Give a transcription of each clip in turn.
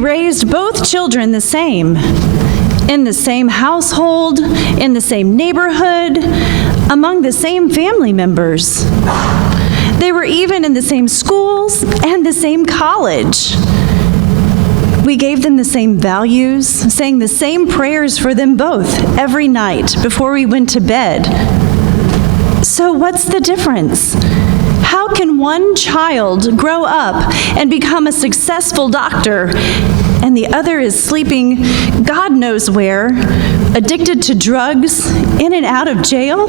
raised both children the same, in the same household, in the same neighborhood, among the same family members. They were even in the same schools and the same college. We gave them the same values, saying the same prayers for them both every night before we went to bed. So what's the difference? How can one child grow up and become a successful doctor and the other is sleeping God knows where, addicted to drugs, in and out of jail?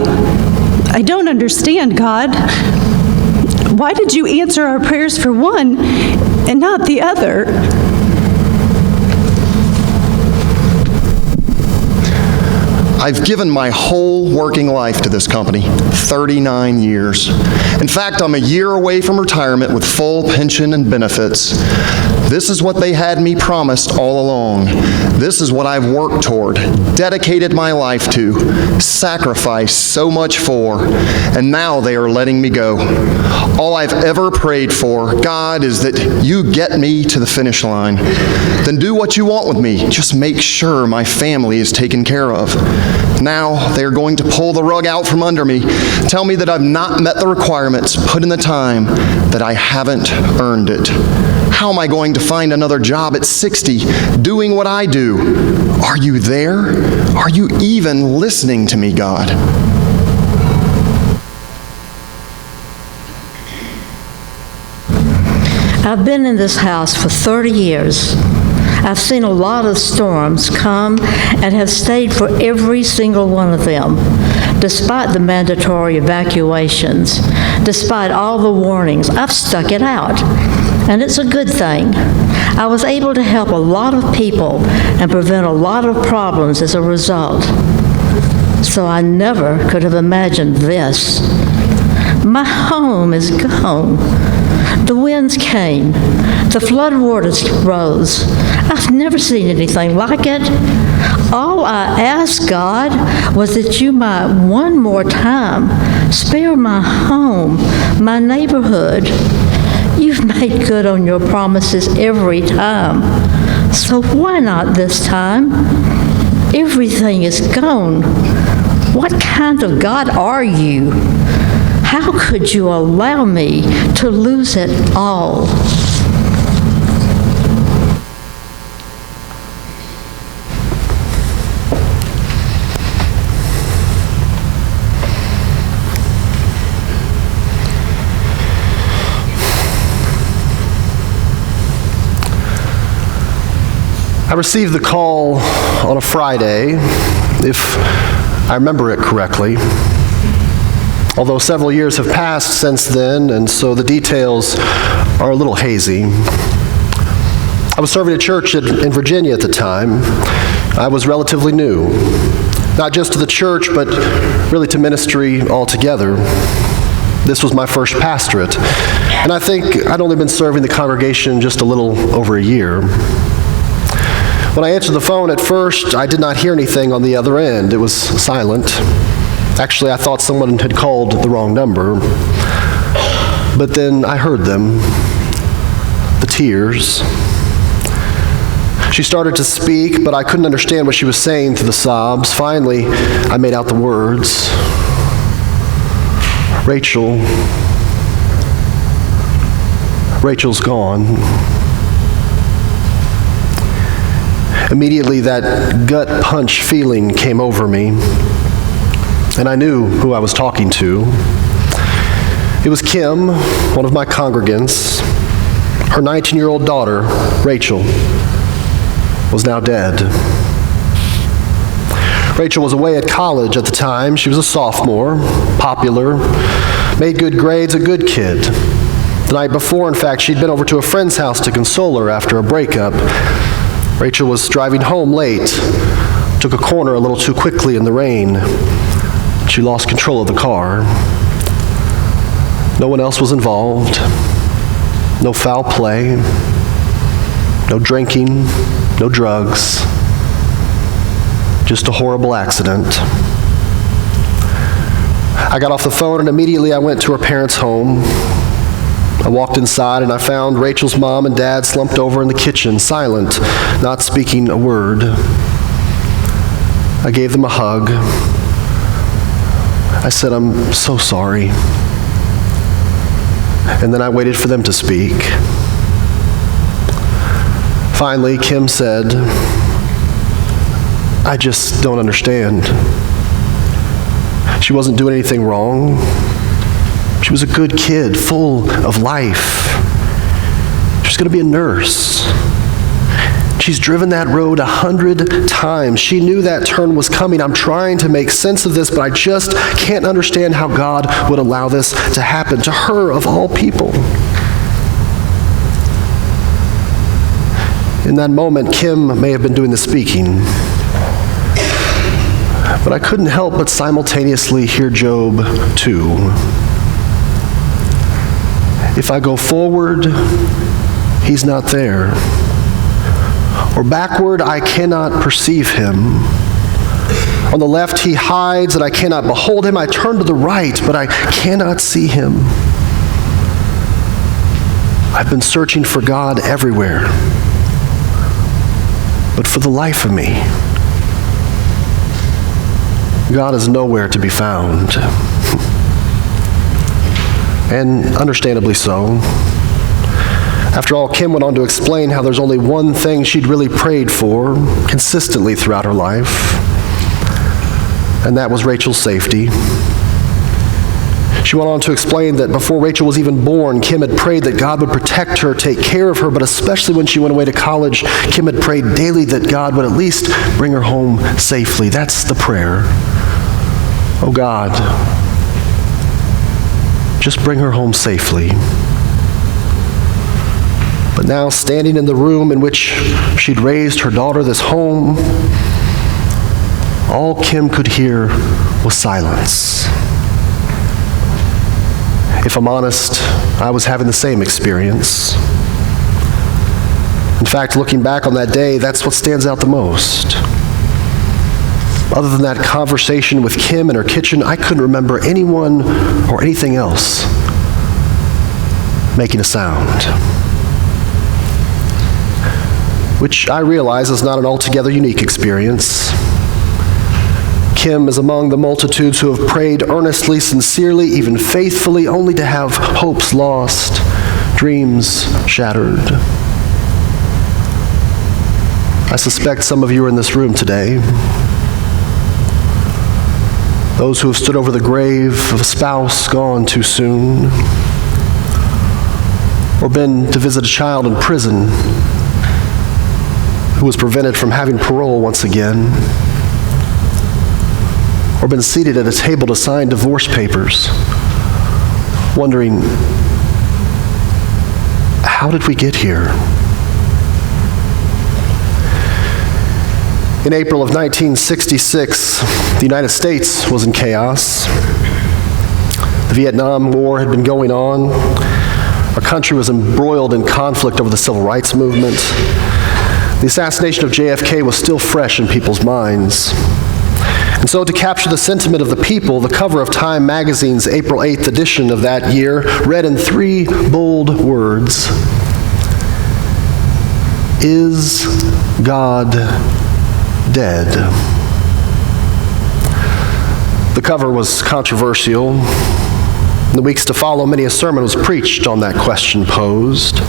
I don't understand, God. Why did you answer our prayers for one and not the other? I've given my whole working life to this company, 39 years. In fact, I'm a year away from retirement with full pension and benefits. This is what they had me promised all along. This is what I've worked toward, dedicated my life to, sacrificed so much for, and now they are letting me go. All I've ever prayed for, God, is that you get me to the finish line. Then do what you want with me. Just make sure my family is taken care of. Now they are going to pull the rug out from under me, tell me that I've not met the requirements, put in the time, that I haven't earned it. How am I going to find another job at 60 doing what I do? Are you there? Are you even listening to me, God? I've been in this house for 30 years. I've seen a lot of storms come and have stayed for every single one of them, despite the mandatory evacuations, despite all the warnings. I've stuck it out, and it's a good thing. I was able to help a lot of people and prevent a lot of problems as a result. So I never could have imagined this. My home is gone. The winds came. The floodwaters rose. I've never seen anything like it. All I asked, God, was that you might one more time spare my home, my neighborhood. You've made good on your promises every time. So why not this time? Everything is gone. What kind of God are you? How could you allow me to lose it all? I received the call on a Friday, if I remember it correctly. Although several years have passed since then, and so the details are a little hazy. I was serving a church in Virginia at the time. I was relatively new, not just to the church, but really to ministry altogether. This was my first pastorate, and I think I'd only been serving the congregation just a little over a year. When I answered the phone at first, I did not hear anything on the other end. It was silent. Actually, I thought someone had called the wrong number. But then I heard them, the tears. She started to speak, but I couldn't understand what she was saying through the sobs. Finally, I made out the words. Rachel's gone. Immediately, that gut punch feeling came over me, and I knew who I was talking to. It was Kim, one of my congregants. Her 19-year-old daughter, Rachel, was now dead. Rachel was away at college at the time. She was a sophomore, popular, made good grades, a good kid. The night before, in fact, she'd been over to a friend's house to console her after a breakup. Rachel was driving home late, took a corner a little too quickly in the rain. She lost control of the car. No one else was involved. No foul play. No drinking. No drugs. Just a horrible accident. I got off the phone and immediately I went to her parents' home. I walked inside and I found Rachel's mom and dad slumped over in the kitchen, silent, not speaking a word. I gave them a hug. I said, "I'm so sorry." And then I waited for them to speak. Finally, Kim said, "I just don't understand. She wasn't doing anything wrong. She was a good kid, full of life. She was going to be a nurse. She's driven that road 100 times. She knew that turn was coming. I'm trying to make sense of this, but I just can't understand how God would allow this to happen to her, of all people." In that moment, Kim may have been doing the speaking, but I couldn't help but simultaneously hear Job too. If I go forward, he's not there. Or backward, I cannot perceive him. On the left, he hides, and I cannot behold him. I turn to the right, but I cannot see him. I've been searching for God everywhere, but for the life of me, God is nowhere to be found. And understandably so. After all, Kim went on to explain how there's only one thing she'd really prayed for consistently throughout her life, and that was Rachel's safety. She went on to explain that before Rachel was even born, Kim had prayed that God would protect her, take care of her, but especially when she went away to college, Kim had prayed daily that God would at least bring her home safely. That's the prayer. Oh God, just bring her home safely. But now, standing in the room in which she'd raised her daughter, this home, all Kim could hear was silence. If I'm honest, I was having the same experience. In fact, looking back on that day, that's what stands out the most. Other than that conversation with Kim in her kitchen, I couldn't remember anyone or anything else making a sound. Which I realize is not an altogether unique experience. Kim is among the multitudes who have prayed earnestly, sincerely, even faithfully, only to have hopes lost, dreams shattered. I suspect some of you are in this room today. Those who have stood over the grave of a spouse gone too soon, or been to visit a child in prison who was prevented from having parole once again, or been seated at a table to sign divorce papers, wondering, how did we get here? In April of 1966, the United States was in chaos. The Vietnam War had been going on. Our country was embroiled in conflict over the civil rights movement. The assassination of JFK was still fresh in people's minds. And so, to capture the sentiment of the people, the cover of Time magazine's April 8th edition of that year read in 3 bold words, "Is God dead?" The cover was controversial. In the weeks to follow, many a sermon was preached on that question posed.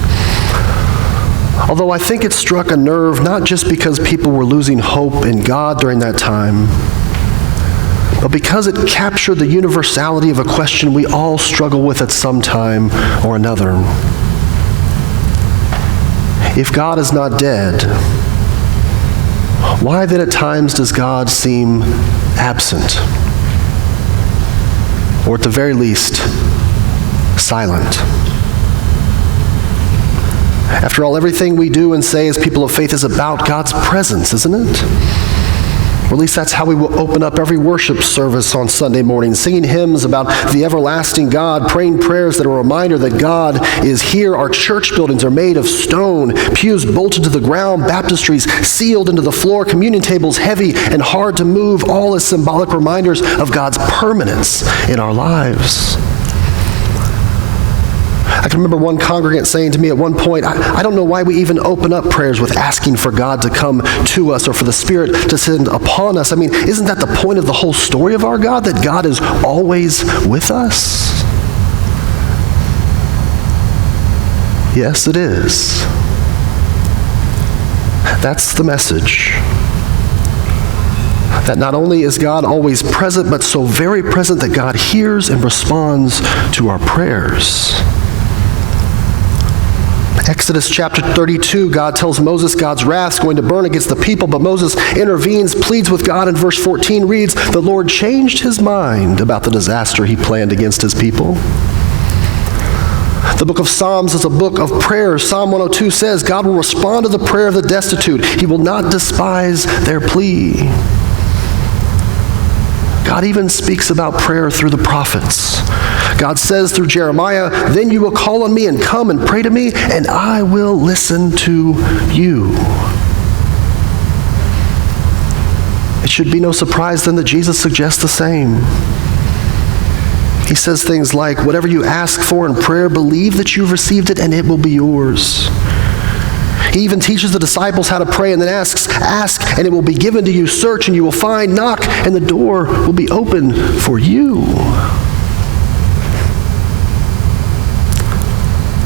Although I think it struck a nerve not just because people were losing hope in God during that time, but because it captured the universality of a question we all struggle with at some time or another. If God is not dead, why then at times does God seem absent? Or at the very least, silent? After all, everything we do and say as people of faith is about God's presence, isn't it? Or at least that's how we will open up every worship service on Sunday morning, singing hymns about the everlasting God, praying prayers that are a reminder that God is here. Our church buildings are made of stone, pews bolted to the ground, baptistries sealed into the floor, communion tables heavy and hard to move, all as symbolic reminders of God's permanence in our lives. I can remember one congregant saying to me at one point, I don't know why we even open up prayers with asking for God to come to us or for the Spirit to descend upon us. I mean, isn't that the point of the whole story of our God, that God is always with us? Yes, it is. That's the message. That not only is God always present, but so very present that God hears and responds to our prayers. Exodus chapter 32, God tells Moses God's wrath is going to burn against the people, but Moses intervenes, pleads with God, and verse 14 reads, "The Lord changed his mind about the disaster he planned against his people." The book of Psalms is a book of prayer. Psalm 102 says, God will respond to the prayer of the destitute. He will not despise their plea. God even speaks about prayer through the prophets. God says through Jeremiah, "Then you will call on me and come and pray to me, and I will listen to you." It should be no surprise then that Jesus suggests the same. He says things like, "Whatever you ask for in prayer, believe that you've received it and it will be yours." He even teaches the disciples how to pray and then asks, "Ask and it will be given to you. Search and you will find. Knock and the door will be open for you."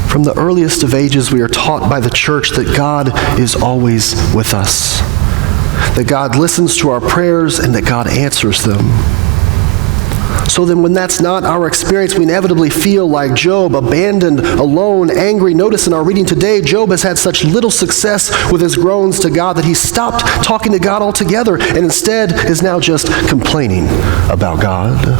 From the earliest of ages, we are taught by the church that God is always with us, that God listens to our prayers and that God answers them. So then when that's not our experience, we inevitably feel like Job, abandoned, alone, angry. Notice in our reading today, Job has had such little success with his groans to God that he stopped talking to God altogether and instead is now just complaining about God.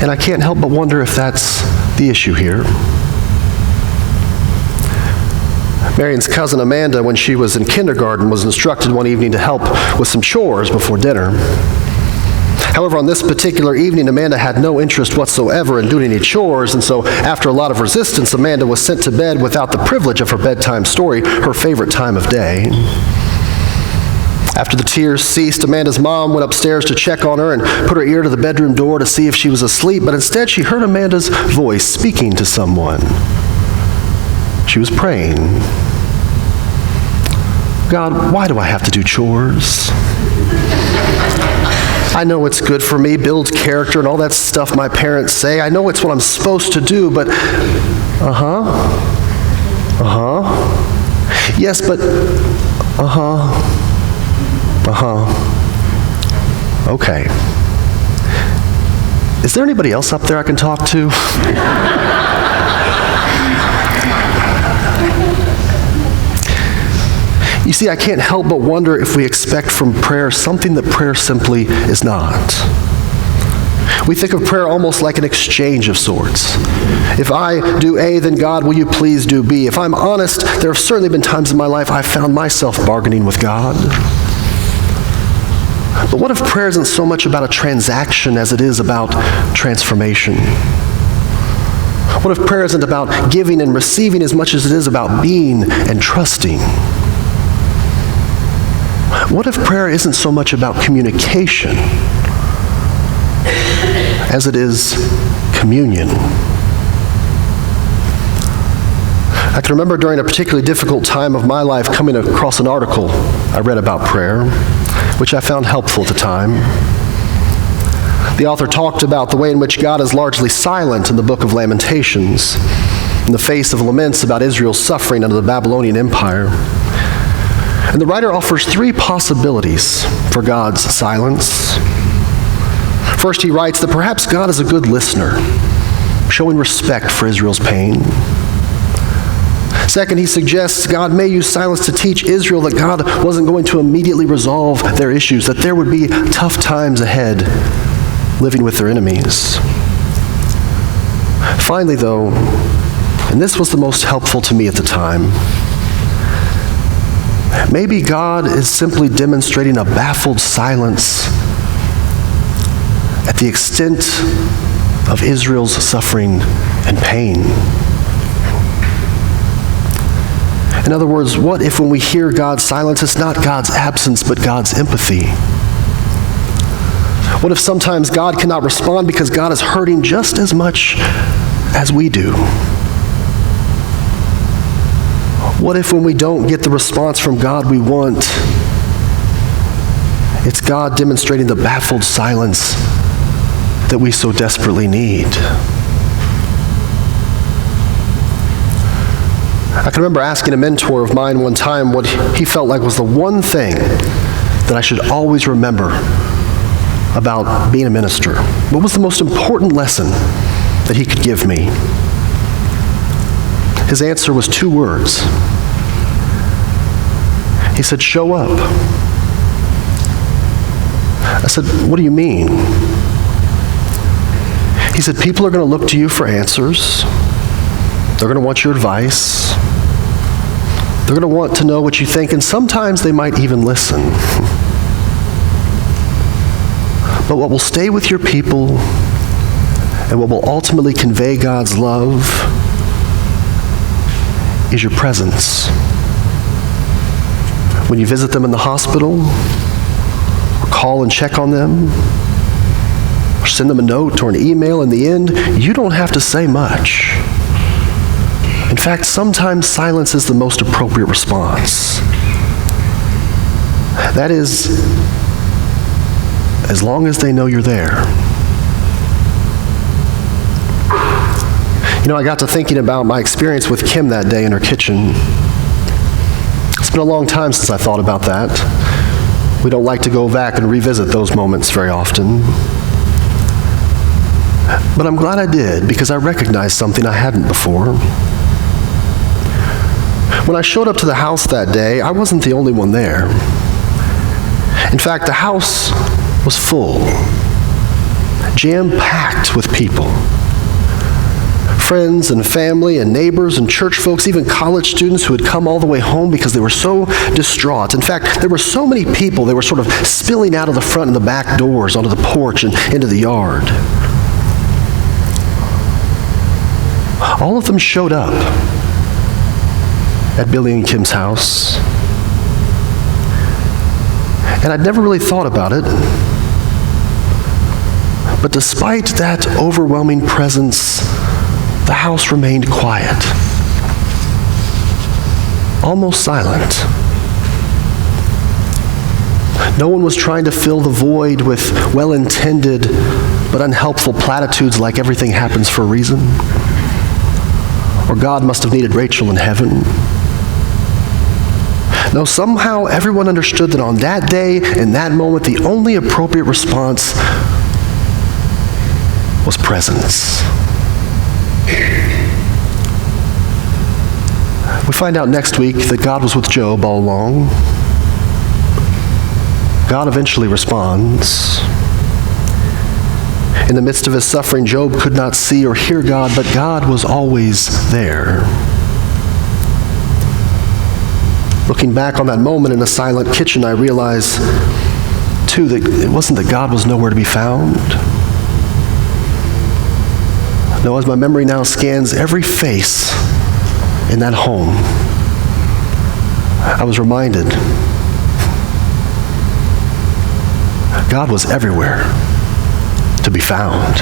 And I can't help but wonder if that's the issue here. Marion's cousin Amanda, when she was in kindergarten, was instructed one evening to help with some chores before dinner. However, on this particular evening, Amanda had no interest whatsoever in doing any chores, and so after a lot of resistance, Amanda was sent to bed without the privilege of her bedtime story, her favorite time of day. After the tears ceased, Amanda's mom went upstairs to check on her and put her ear to the bedroom door to see if she was asleep, but instead she heard Amanda's voice speaking to someone. She was praying. "God, why do I have to do chores? I know it's good for me, builds character and all that stuff my parents say. I know it's what I'm supposed to do, but yes, but okay. Is there anybody else up there I can talk to?" You see, I can't help but wonder if we expect from prayer something that prayer simply is not. We think of prayer almost like an exchange of sorts. If I do A, then God, will you please do B? If I'm honest, there have certainly been times in my life I've found myself bargaining with God. But what if prayer isn't so much about a transaction as it is about transformation? What if prayer isn't about giving and receiving as much as it is about being and trusting? What if prayer isn't so much about communication as it is communion? I can remember during a particularly difficult time of my life coming across an article I read about prayer, which I found helpful at the time. The author talked about the way in which God is largely silent in the book of Lamentations, in the face of laments about Israel's suffering under the Babylonian Empire. And the writer offers three possibilities for God's silence. First, he writes that perhaps God is a good listener, showing respect for Israel's pain. Second, he suggests God may use silence to teach Israel that God wasn't going to immediately resolve their issues, that there would be tough times ahead living with their enemies. Finally, though, and this was the most helpful to me at the time, maybe God is simply demonstrating a baffled silence at the extent of Israel's suffering and pain. In other words, what if when we hear God's silence, it's not God's absence, but God's empathy? What if sometimes God cannot respond because God is hurting just as much as we do? What if when we don't get the response from God we want, it's God demonstrating the baffled silence that we so desperately need? I can remember asking a mentor of mine one time what he felt like was the one thing that I should always remember about being a minister. What was the most important lesson that he could give me? His answer was 2 words. He said, "Show up." I said, "What do you mean?" He said, "People are going to look to you for answers. They're going to want your advice. They're going to want to know what you think, and sometimes they might even listen. But what will stay with your people and what will ultimately convey God's love is your presence. When you visit them in the hospital, or call and check on them, or send them a note or an email, in the end, you don't have to say much. In fact, sometimes silence is the most appropriate response. That is, as long as they know you're there." You know, I got to thinking about my experience with Kim that day in her kitchen. It's been a long time since I thought about that. We don't like to go back and revisit those moments very often. But I'm glad I did, because I recognized something I hadn't before. When I showed up to the house that day, I wasn't the only one there. In fact, the house was full, jam-packed with people. Friends and family and neighbors and church folks, even college students who had come all the way home because they were so distraught. In fact, there were so many people, they were sort of spilling out of the front and the back doors onto the porch and into the yard. All of them showed up at Billy and Kim's house. And I'd never really thought about it. But despite that overwhelming presence, the house remained quiet, almost silent. No one was trying to fill the void with well-intended but unhelpful platitudes like everything happens for a reason, or God must have needed Rachel in heaven. No, somehow everyone understood that on that day, in that moment, the only appropriate response was presence. We find out next week that God was with Job all along. God eventually responds. In the midst of his suffering, Job could not see or hear God, but God was always there. Looking back on that moment in a silent kitchen, I realize, too, that it wasn't that God was nowhere to be found. No, as my memory now scans every face in that home, I was reminded God was everywhere to be found.